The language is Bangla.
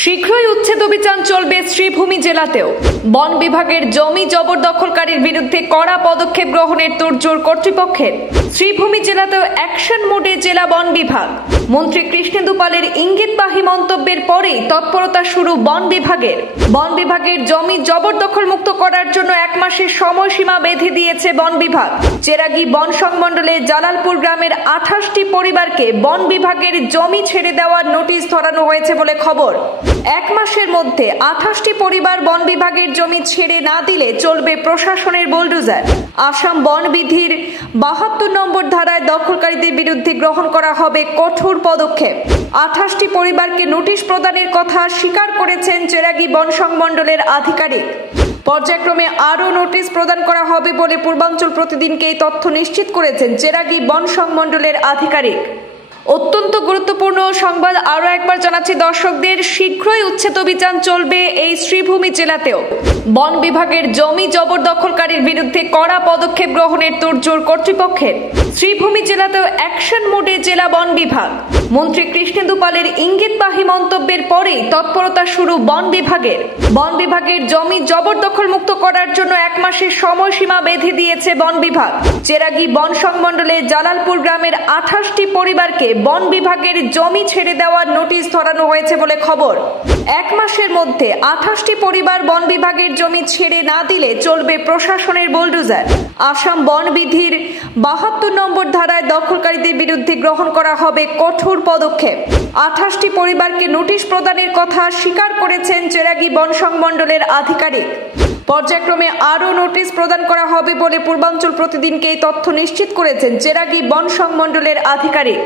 শীঘ্রই উচ্ছেদ অভিযান চলবে শ্রীভূমি জেলাতেও। বন বিভাগের জমি জবরদখলকারীর বিরুদ্ধে কড়া পদক্ষেপ গ্রহণের তোড়জোড় কর্তৃপক্ষের। শ্রীভূমি জেলাতেও অ্যাকশন মোডে জেলা বন বিভাগ। মন্ত্রী কৃষ্ণেন্দু পালের ইঙ্গিতবাহী মন্তব্যের পরেই তৎপরতা শুরু বন বিভাগের। বন বিভাগের জমি জবরদখল মুক্ত করার জন্য 1 মাসের সময়সীমা বেঁধে দিয়েছে বন বিভাগ। চেরাগী বন সংমণ্ডলে জালালপুর গ্রামের 28টি পরিবারকে বন বিভাগের জমি ছেড়ে দেওয়ার নোটিশ ধরানো হয়েছে বলে খবর। 1 মাসের মধ্যে 28টি পরিবার বন বিভাগের জমি ছেড়ে না দিলে চলবে প্রশাসনের বুলডোজার। আসাম বন বিধির 72 নম্বর ধারায় দখলকারীদের বিরুদ্ধে গ্রহণ করা হবে কঠোর পদক্ষেপ। 28টি পরিবারকে নোটিশ প্রদানের কথা স্বীকার করেছেন চেরাগী বন সংমণ্ডলের আধিকারিক। পর্যায়ক্রমে আরও নোটিশ প্রদান করা হবে বলে পূর্বাঞ্চল প্রতিদিনকে এই তথ্য নিশ্চিত করেছেন চেরাগী বন সংমণ্ডলের আধিকারিক। অত্যন্ত গুরুত্বপূর্ণ সংবাদ আরও একবার জানাচ্ছি দর্শকদের, শীঘ্রই উচ্ছেদ অভিযান চলবে এই শ্রীভূমি জেলাতেও। বন বিভাগের জমি জবরদখলকারীর বিরুদ্ধে কড়া পদক্ষেপ গ্রহণের তোড়জোড় কর্তৃপক্ষের। শ্রীভূমি জেলাতেও অ্যাকশন মোডে জেলা বন বিভাগ। মন্ত্রী কৃষ্ণেন্দু পালের ইঙ্গিতবাহী মন্তব্যের পরেই তৎপরতা শুরু বন বিভাগের। বন বিভাগের জমি জবরদখল মুক্ত করার জন্য 1 মাসের সময়সীমা বেঁধে দিয়েছে বন বিভাগ। চেরাগী বন সংমণ্ডলে জালালপুর গ্রামের 28টি পরিবারকে বন বিভাগের জমি ছেড়ে দেওয়ার নোটিশ ধরানো হয়েছে বলে খবর। 1 মাসের মধ্যে 28টি পরিবার বন বিভাগের জমি ছেড়ে না দিলে চলবে প্রশাসনের বুলডোজার। আসাম বন বিধির 72 নম্বর ধারায় দখলকারীদের বিরুদ্ধে গ্রহণ করা হবে কঠোর পদক্ষেপ। 28টি পরিবারকে নোটিশ প্রদানের কথা স্বীকার করেছেন চেরাগী বন সংমণ্ডলের আধিকারিক। পর্যায়ক্রমে আরও নোটিশ প্রদান করা হবে বলে পূর্বাঞ্চল প্রতিদিনকে এই তথ্য নিশ্চিত করেছেন চেরাগী বন সংমণ্ডলের আধিকারিক।